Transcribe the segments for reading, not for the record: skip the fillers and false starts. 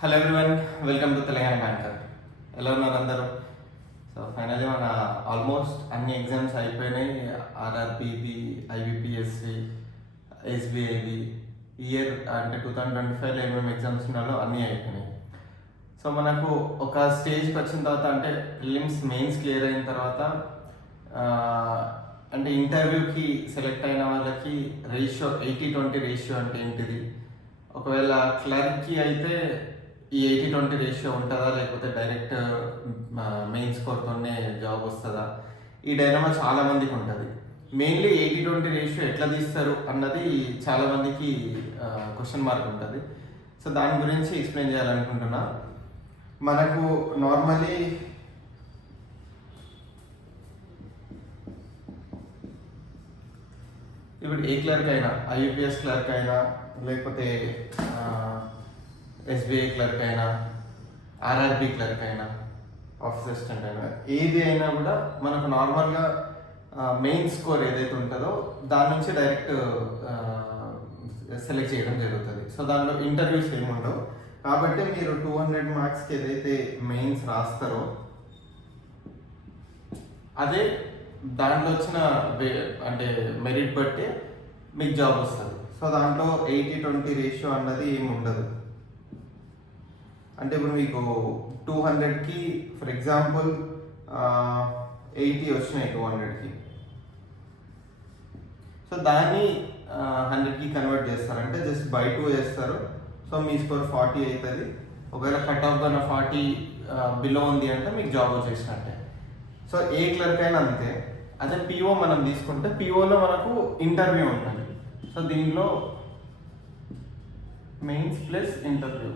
Hello everyone, welcome to Telangana banker. ఎలా ఉన్నారు అందరూ? సో ఫైనల్లీ మన ఆల్మోస్ట్ అన్ని ఎగ్జామ్స్ అయిపోయినాయి. ఆర్ఆర్బిబి, ఐబిపిఎస్సి, ఎస్బిఐబి ఇయర్ అంటే 2025లో ఏమేమి ఎగ్జామ్స్ ఉన్నాలో అన్నీ అయిపోయినాయి. సో మనకు ఒక స్టేజ్కి వచ్చిన తర్వాత అంటే ప్రిలిమ్స్ మెయిన్స్ క్లియర్ అయిన తర్వాత అంటే ఇంటర్వ్యూకి సెలెక్ట్ అయిన వాళ్ళకి రేషియో 80-20 రేషియో అంటే ఏంటిది, ఒకవేళ క్లర్క్కి అయితే ఈ 80-20 రేషియో ఉంటుందా, లేకపోతే డైరెక్ట్ మెయిన్ స్కోర్తోనే జాబ్ వస్తుందా, ఈ డైనమా చాలా మందికి ఉంటుంది. మెయిన్లీ 80-20 రేషియో ఎట్లా తీస్తారు అన్నది చాలా మందికి క్వశ్చన్ మార్క్ ఉంటుంది. సో దాని గురించి ఎక్స్ప్లెయిన్ చేయాలనుకుంటున్నా. మనకు నార్మలీ ఇప్పుడు ఏ క్లర్క్ అయినా, ఐయుపిఎస్ క్లర్క్ అయినా, లేకపోతే ఎస్బీఐ క్లర్క్ అయినా, ఆర్ఆర్బి క్లర్క్ అయినా, ఆఫీస్ అసిస్టెంట్ అయినా, ఏది అయినా కూడా మనకు నార్మల్గా మెయిన్ స్కోర్ ఏదైతే ఉంటుందో దాని నుంచి డైరెక్ట్ సెలెక్ట్ చేయడం జరుగుతుంది. సో దానిలో ఇంటర్వ్యూస్ ఏమి ఉండవు. కాబట్టి మీరు 200 మార్క్స్కి ఏదైతే మెయిన్స్ రాస్తారో అదే దాంట్లో వచ్చిన అంటే మెరిట్ బట్టి మీకు జాబ్ వస్తుంది. సో దాంట్లో 80-20 రేషియో అన్నది ఏమి ఉండదు. అంటే ఇప్పుడు మీకు 200కి ఫర్ ఎగ్జాంపుల్ 80 వచ్చినాయి 200కి. సో దాన్ని 100కి కన్వర్ట్ చేస్తారంటే జస్ట్ బై 2 చేస్తారు. సో మీ స్కోర్ 40 అవుతుంది. ఒకవేళ కట్ ఆఫ్ కన్నా 40 బిలో ఉంది అంటే మీకు జాబ్ వచ్చేసినట్టే. సో ఏ క్లర్క్ అయినా అంతే. అదే పిఓ మనం తీసుకుంటే పిఓలో మనకు ఇంటర్వ్యూ ఉంటుంది. సో దీనిలో మెయిన్స్ ప్లస్ ఇంటర్వ్యూ.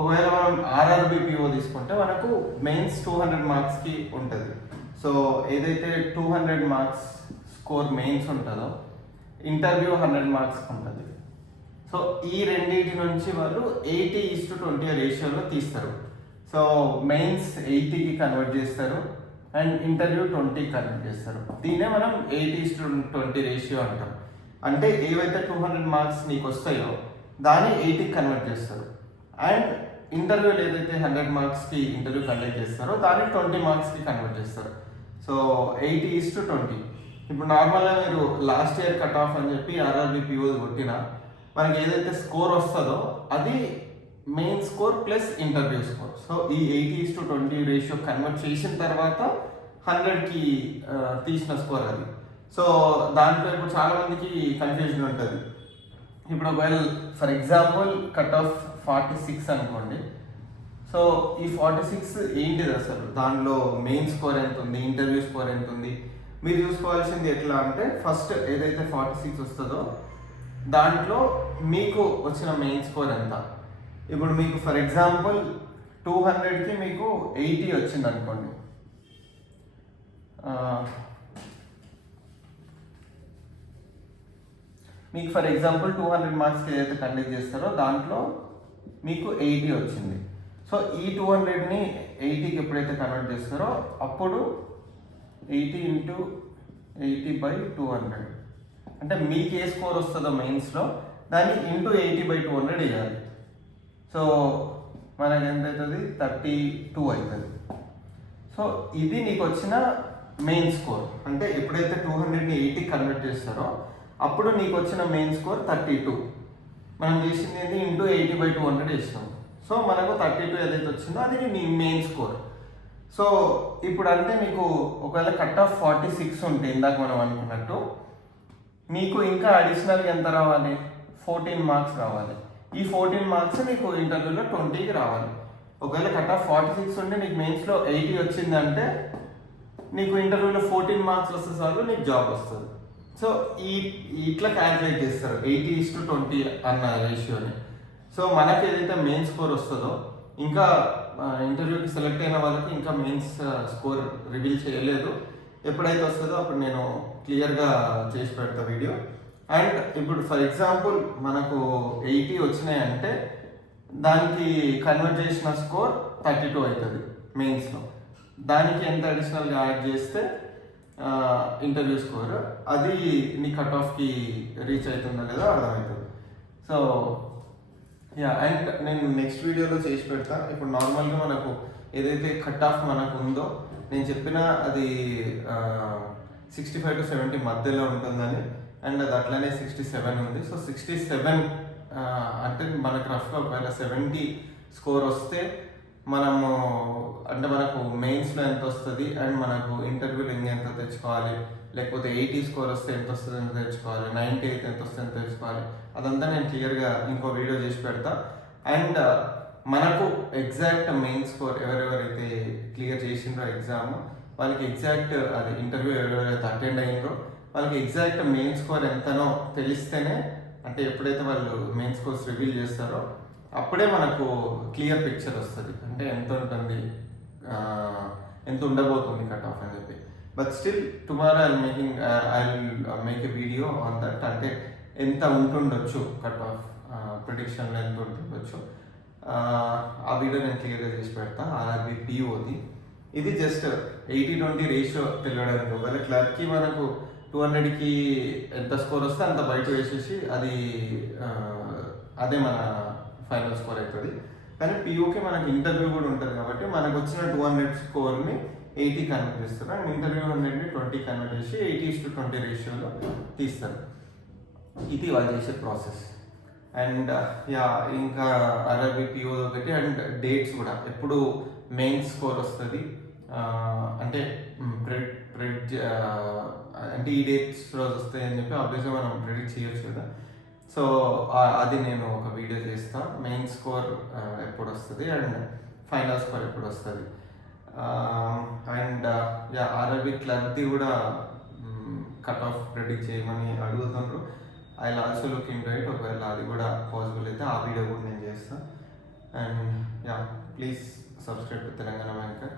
ఒకవేళ మనం ఆర్ఆర్బి పిఓ తీసుకుంటే మనకు మెయిన్స్ 200 మార్క్స్కి ఉంటుంది. సో ఏదైతే 200 మార్క్స్ స్కోర్ మెయిన్స్ ఉంటుందో ఇంటర్వ్యూ 100 మార్క్స్కి ఉంటుంది. సో ఈ రెండింటి నుంచి వాళ్ళు 80:20 రేషియోలో తీస్తారు. సో మెయిన్స్ 80కి కన్వర్ట్ చేస్తారు అండ్ ఇంటర్వ్యూ 20కి కన్వర్ట్ చేస్తారు. దీన్నే మనం 80:20 రేషియో అంటాం. అంటే ఏవైతే 200 మార్క్స్ నీకు వస్తాయో దాన్ని 80కి కన్వర్ట్ చేస్తారు. అండ్ ఇంటర్వ్యూలో ఏదైతే 100 మార్క్స్కి ఇంటర్వ్యూ కండక్ట్ చేస్తారో దాన్ని 20 మార్క్స్కి కన్వర్ట్ చేస్తారు. సో 80:20. ఇప్పుడు నార్మల్గా మీరు లాస్ట్ ఇయర్ కట్ ఆఫ్ అని చెప్పి ఆర్ఆర్బి పిఓ కొట్టినా మనకి ఏదైతే స్కోర్ వస్తుందో అది main score plus interview score. So ఈ 80:20 రేషియో కన్వర్ట్ చేసిన తర్వాత 100కి తీసిన స్కోర్ అది. సో దాంట్లో ఇప్పుడు చాలా మందికి కన్ఫ్యూజన్ ఉంటుంది. ఇప్పుడు ఒకవేళ ఫర్ ఎగ్జాంపుల్ కట్ ఆఫ్ 46 అనుకోండి. సో ఈ 46 ఏంటిది అసలు, దానిలో మెయిన్ స్కోర్ ఎంత ఉంది, ఇంటర్వ్యూ స్కోర్ ఎంత ఉంది, మీరు చూసుకోవాల్సింది ఎట్లా అంటే ఫస్ట్ ఏదైతే 46 వస్తుందో దాంట్లో మీకు వచ్చిన మెయిన్ స్కోర్ ఎంత. ఇప్పుడు మీకు ఫర్ ఎగ్జాంపుల్ 200కి మీకు 80 వచ్చింది అనుకోండి. మీకు ఫర్ ఎగ్జాంపుల్ 200 మార్క్స్కి ఏదైతే కండక్ట్ చేస్తారో దాంట్లో మీకు 80 వచ్చింది. సో ఈ 200ని 80కి ఎప్పుడైతే కన్వర్ట్ చేస్తారో అప్పుడు 80 × 80/200 అంటే మీకు ఏ స్కోర్ వస్తుందో మెయిన్స్లో దాన్ని ఇంటూ 80/200 వేయాలి. సో మనకి ఎంత అవుతుంది, 32 అవుతుంది. సో ఇది నీకు వచ్చిన మెయిన్ స్కోర్. అంటే ఎప్పుడైతే 200ని 80కి కన్వర్ట్ చేస్తారో అప్పుడు నీకు వచ్చిన మెయిన్ స్కోర్ 32. మనం చేసింది ఏంటి, ఇంటూ 80/200 వేసినాం. సో మనకు 32 ఏదైతే వచ్చిందో అది నీ మెయిన్ స్కోర్. సో ఇప్పుడు అంటే మీకు ఒకవేళ కట్ ఆఫ్ 46 ఉంటే ఇందాక మనం అనుకున్నట్టు మీకు ఇంకా అడిషనల్గా ఎంత రావాలి, 14 మార్క్స్ రావాలి. ఈ 14 మార్క్స్ నీకు ఇంటర్వ్యూలో 20కి రావాలి. ఒకవేళ కట్ ఆఫ్ 46 ఉంటే నీకు మెయిన్స్లో 80 వచ్చిందంటే నీకు ఇంటర్వ్యూలో 14 మార్క్స్ వస్తే చాలు నీకు జాబ్ వస్తుంది. సో ఇట్లా క్యాల్కులేట్ చేస్తారు 80:20 అన్న రేషియోని. సో మనకి ఏదైతే మెయిన్ స్కోర్ వస్తుందో, ఇంకా ఇంటర్వ్యూకి సెలెక్ట్ అయిన వాళ్ళకి ఇంకా మెయిన్స్ స్కోర్ రివీల్ చేయలేదు. ఎప్పుడైతే వస్తుందో అప్పుడు నేను క్లియర్గా చేసి పెడతా వీడియో. అండ్ ఇప్పుడు ఫర్ ఎగ్జాంపుల్ మనకు 80 వచ్చినాయంటే దానికి కన్వర్ట్ చేసిన స్కోర్ 32 అవుతుంది మెయిన్స్లో. దానికి ఎంత అడిషనల్గా యాడ్ చేస్తే ఇంటర్వ్యూ స్కోర్ అది నీ కట్ ఆఫ్కి రీచ్ అవుతుందో లేదో అర్థమవుతుంది. సో యా, అండ్ నేను నెక్స్ట్ వీడియోలో చేసి పెడతా. ఇప్పుడు నార్మల్గా మనకు ఏదైతే కట్ ఆఫ్ మనకు ఉందో నేను చెప్పిన అది 65 to 70 మధ్యలో ఉంటుందని, అండ్ అది అట్లనే 67 ఉంది. సో 67 అంటే మనకు రఫ్గా ఒకవేళ 70 స్కోర్ వస్తే మనము అంటే మనకు మెయిన్స్లో ఎంత వస్తుంది అండ్ మనకు ఇంటర్వ్యూలో ఎంత తెచ్చుకోవాలి, లేకపోతే 80 స్కోర్ వస్తే ఎంత వస్తుంది ఎంత తెచ్చుకోవాలి, 90 అయితే ఎంత వస్తుంది ఎంత తెచ్చుకోవాలి, అదంతా నేను క్లియర్గా ఇంకో వీడియో చేసి పెడతా. అండ్ మనకు ఎగ్జాక్ట్ మెయిన్ స్కోర్ ఎవరెవరైతే క్లియర్ చేసిండ్రో ఎగ్జామ్ వాళ్ళకి ఎగ్జాక్ట్ అది ఇంటర్వ్యూ ఎవరెవరైతే అటెండ్ అయ్యిండ్రో వాళ్ళకి ఎగ్జాక్ట్ మెయిన్ స్కోర్ ఎంతనో తెలిస్తేనే, అంటే ఎప్పుడైతే వాళ్ళు మెయిన్ స్కోర్స్ రివీల్ చేస్తారో అప్పుడే మనకు క్లియర్ పిక్చర్ వస్తుంది, అంటే ఎంత ఉంటుంది ఎంత ఉండబోతుంది కట్ ఆఫ్ అని చెప్పి. But still tomorrow I make a video on that, అంటే ఎంత ఉంటుండొచ్చు కట్ ఆఫ్ ప్రిడిక్షన్లో ఎంత ఉంటుండొచ్చు ఆ వీడియో నేను క్లియర్గా చేసి పెడతా. ఆర్ఆర్బి పిఓది ఇది జస్ట్ 80-20 రేషియో తెలియడానికి. ఒకవేళ క్లర్క్కి మనకు 200కి ఎంత స్కోర్ వస్తే అంత బయట వేసేసి అది అదే మన ఫైనల్ స్కోర్ అవుతుంది. కానీ పిఓకి మనకి ఇంటర్వ్యూ కూడా ఉంటుంది కాబట్టి మనకు వచ్చిన 200 స్కోర్ని 80 కన్వర్ట్ చేస్తారు అండ్ ఇంటర్వ్యూ 100ని 20 కన్వర్ట్ చేసి 80:20 రేషియోలో తీస్తారు. ఇది వాళ్ళు చేసే ప్రాసెస్. అండ్ యా, ఇంకా ఆర్ఆర్బి పిఓ ఒకటి, అండ్ డేట్స్ కూడా ఎప్పుడు మెయిన్ స్కోర్ వస్తుంది అంటే అంటే ఈ డేట్స్ రోజు వస్తాయి అని చెప్పి ఆబ్వియస్గా మనం ప్రెడిక్ట్ చేయొచ్చు కదా. సో అది నేను ఒక వీడియో చేస్తా, మెయిన్ స్కోర్ ఎప్పుడు వస్తుంది అండ్ ఫైనల్ స్కోర్ ఎప్పుడు వస్తుంది. అండ్ యా, ఆర్ఆర్బి క్లర్క్ది కూడా కట్ ఆఫ్ ప్రెడిక్ట్ చేయమని అడుగుతున్నారు. I also look in right, ఒకవేళ అది కూడా పాసిబుల్ అయితే ఆ వీడియో కూడా నేను చేస్తాను. And yeah, please subscribe to Telangana banker.